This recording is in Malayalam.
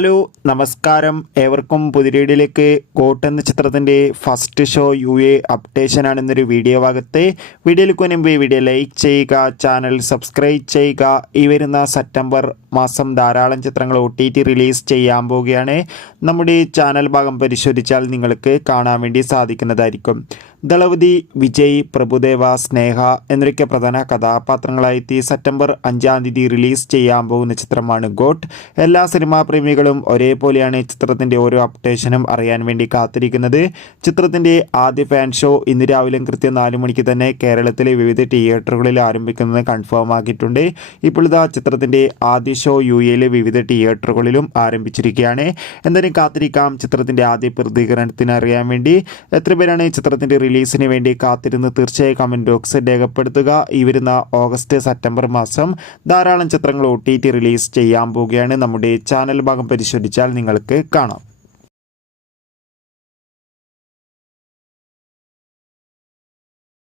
ഹലോ നമസ്കാരം, ഏവർക്കും പുതിരീഡിലേക്ക്. ഗോട്ട് എന്ന ചിത്രത്തിൻ്റെ ഫസ്റ്റ് ഷോ UA അപ്ഡേഷൻ ആണെന്നൊരു വീഡിയോ ഭാഗത്തെ വീഡിയോയിലേക്ക് മുൻപ് വീഡിയോ ലൈക്ക് ചെയ്യുക, ചാനൽ സബ്സ്ക്രൈബ് ചെയ്യുക. ഈ വരുന്ന സെപ്റ്റംബർ മാസം ധാരാളം ചിത്രങ്ങൾ OTT റിലീസ് ചെയ്യാൻ പോവുകയാണ്. നമ്മുടെ ചാനൽ ഭാഗം പരിശോധിച്ചാൽ നിങ്ങൾക്ക് കാണാൻ വേണ്ടി സാധിക്കുന്നതായിരിക്കും. ദളപതി, വിജയ്, പ്രഭുദേവ, സ്നേഹ എന്നൊക്കെ പ്രധാന കഥാപാത്രങ്ങളായി സെപ്റ്റംബർ 5-ാം തീയതി റിലീസ് ചെയ്യാൻ പോകുന്ന ചിത്രമാണ് ഗോട്ട്. എല്ലാ സിനിമാ പ്രേമികളും ഒരേപോലെയാണ് ചിത്രത്തിൻ്റെ ഓരോ അപ്ഡേഷനും അറിയാൻ വേണ്ടി കാത്തിരിക്കുന്നത്. ചിത്രത്തിൻ്റെ ആദ്യ ഫാൻ ഷോ ഇന്ന് രാവിലെ കൃത്യം 4 മണിക്ക് തന്നെ കേരളത്തിലെ വിവിധ തിയേറ്ററുകളിൽ ആരംഭിക്കുന്നത് കൺഫേം ആക്കിയിട്ടുണ്ട്. ഇപ്പോൾ ഇതാ ചിത്രത്തിൻ്റെ ആദ്യ ഷോ UAയിലെ വിവിധ തിയേറ്ററുകളിലും ആരംഭിച്ചിരിക്കുകയാണ്. എന്തായാലും കാത്തിരിക്കാം ചിത്രത്തിൻ്റെ ആദ്യ പ്രതികരണത്തിന് അറിയാൻ വേണ്ടി. എത്ര പേരാണ് ചിത്രത്തിൻ്റെ റിലീസിന് വേണ്ടി കാത്തിരുന്ന് തീർച്ചയായും കമൻറ്റ് ബോക്സിൽ രേഖപ്പെടുത്തുക. ഈ വരുന്ന ഓഗസ്റ്റ് സെപ്റ്റംബർ മാസം ധാരാളം ചിത്രങ്ങൾ OTT റിലീസ് ചെയ്യാൻ പോവുകയാണ്. നമ്മുടെ ചാനൽ ഭാഗം പരിശോധിച്ചാൽ നിങ്ങൾക്ക് കാണാം.